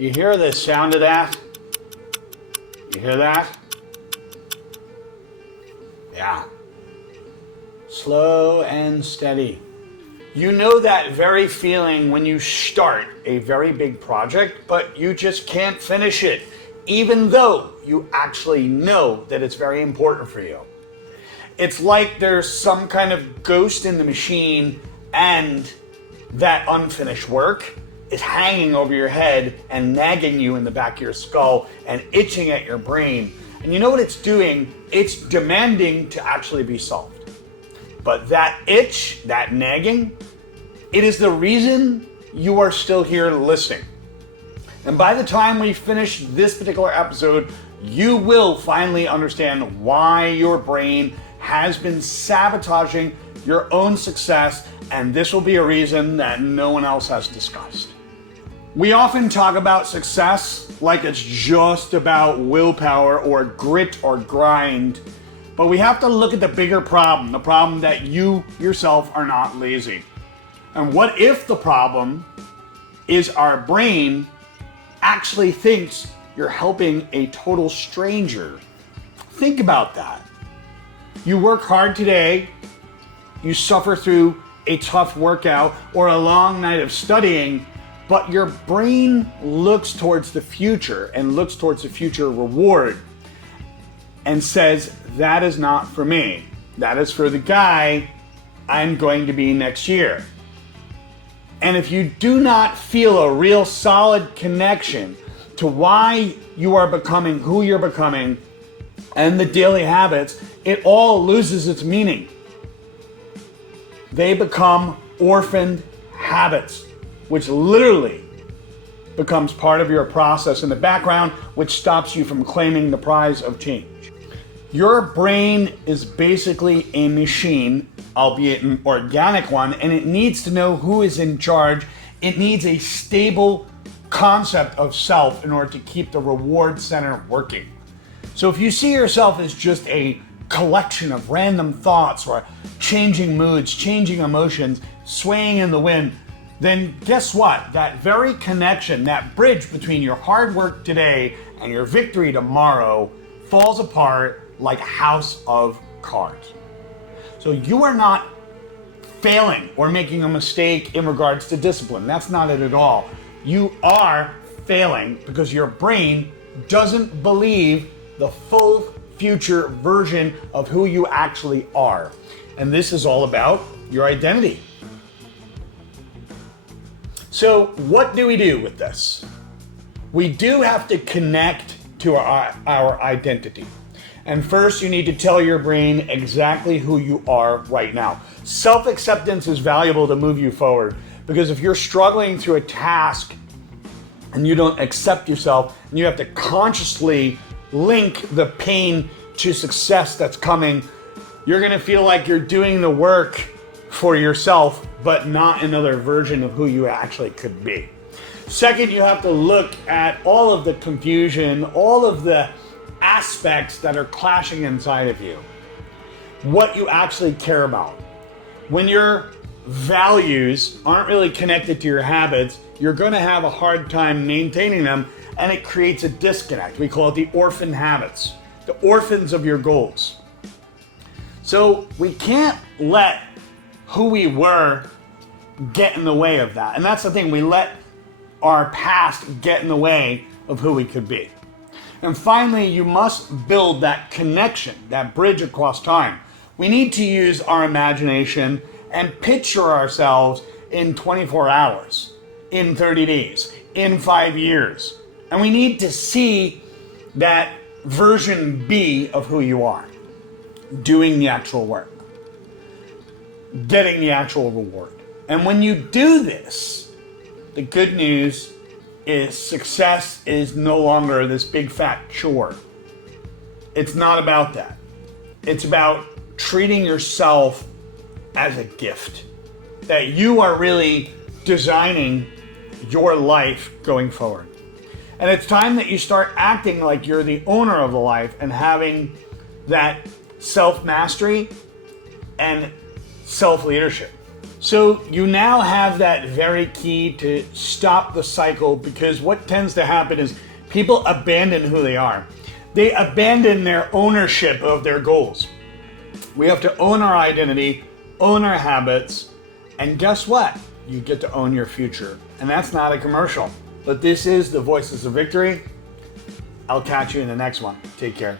You hear the sound of that? You hear that? Yeah. Slow and steady. You know that very feeling when you start a very big project, but you just can't finish it, even though you actually know that it's very important for you. It's like there's some kind of ghost in the machine, and that unfinished work is hanging over your head and nagging you in the back of your skull and itching at your brain. And you know what it's doing? It's demanding to actually be solved. But that itch, that nagging, it is the reason you are still here listening. And by the time we finish this particular episode, you will finally understand why your brain has been sabotaging your own success, and this will be a reason that no one else has discussed. We often talk about success like it's just about willpower or grit or grind, but we have to look at the bigger problem, the problem that you yourself are not lazy. And what if the problem is our brain actually thinks you're helping a total stranger? Think about that. You work hard today, you suffer through a tough workout or a long night of studying, but your brain looks towards the future and looks towards the future reward and says, that is not for me. That is for the guy I'm going to be next year. And if you do not feel a real solid connection to why you are becoming who you're becoming and the daily habits, it all loses its meaning. They become orphaned habits, which literally becomes part of your process in the background, which stops you from claiming the prize of change. Your brain is basically a machine, albeit an organic one, and it needs to know who is in charge. It needs a stable concept of self in order to keep the reward center working. So if you see yourself as just a collection of random thoughts or changing moods, changing emotions, swaying in the wind, then guess what? That very connection, that bridge between your hard work today and your victory tomorrow falls apart like a house of cards. So you are not failing or making a mistake in regards to discipline. That's not it at all. You are failing because your brain doesn't believe the full future version of who you actually are. And this is all about your identity. So what do we do with this? We do have to connect to our identity. And first, you need to tell your brain exactly who you are right now. Self-acceptance is valuable to move you forward, because if you're struggling through a task and you don't accept yourself, and you have to consciously link the pain to success that's coming, you're gonna feel like you're doing the work for yourself, but not another version of who you actually could be. Second, you have to look at all of the confusion, all of the aspects that are clashing inside of you. What you actually care about. When your values aren't really connected to your habits, you're going to have a hard time maintaining them, and it creates a disconnect. We call it the orphan habits, the orphans of your goals. So we can't let who we were get in the way of that. And that's the thing, we let our past get in the way of who we could be. And finally, you must build that connection, that bridge across time. We need to use our imagination and picture ourselves in 24 hours, in 30 days, in 5 years. And we need to see that version B of who you are, doing the actual work, getting the actual reward. And when you do this, the good news is success is no longer this big fat chore. It's not about that. It's about treating yourself as a gift, that you are really designing your life going forward. And it's time that you start acting like you're the owner of the life and having that self-mastery and self-leadership. So you now have that very key to stop the cycle, because what tends to happen is people abandon who they are. They abandon their ownership of their goals. We have to own our identity, own our habits, and guess what? You get to own your future. And that's not a commercial. But this is the Voices of Victory. I'll catch you in the next one. Take care.